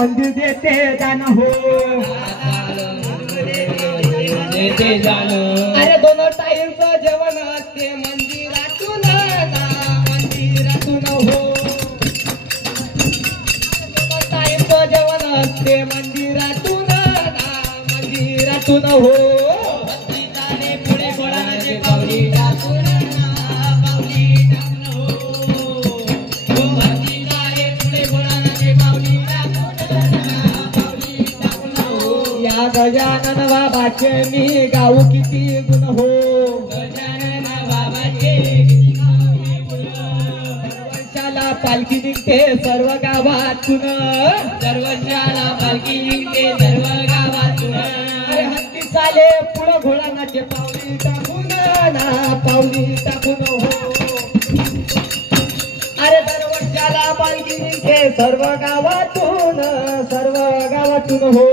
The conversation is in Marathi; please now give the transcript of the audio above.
मंदिर देते जाण हो, देते जाण. अरे 2 टाईमचं जेवण असते मंदिरातून ना, मंदिरातून हो. 2 टाईमचं जेवण असते मंदिरातून ना, मंदिरातून हो. पुढे घोडाचे पावली टाकून पावली टाकून हो. पुढे घोडाचे पावली टाकून हो. या गजानन बाबाचे मी गाऊ किती गुण हो, गजानन बाबाचे वर्षाला पालखी निघते सर्व गावातून, सर्वशाला पालखी निघते सर्व गावातून. अरे हत्ती चाले पुढं घोडानाचे पावली टाकून ना, पावली टाकून हो. अरे दरवर्षाला पालखी निघते सर्व गावातून, सर्व गावातून हो.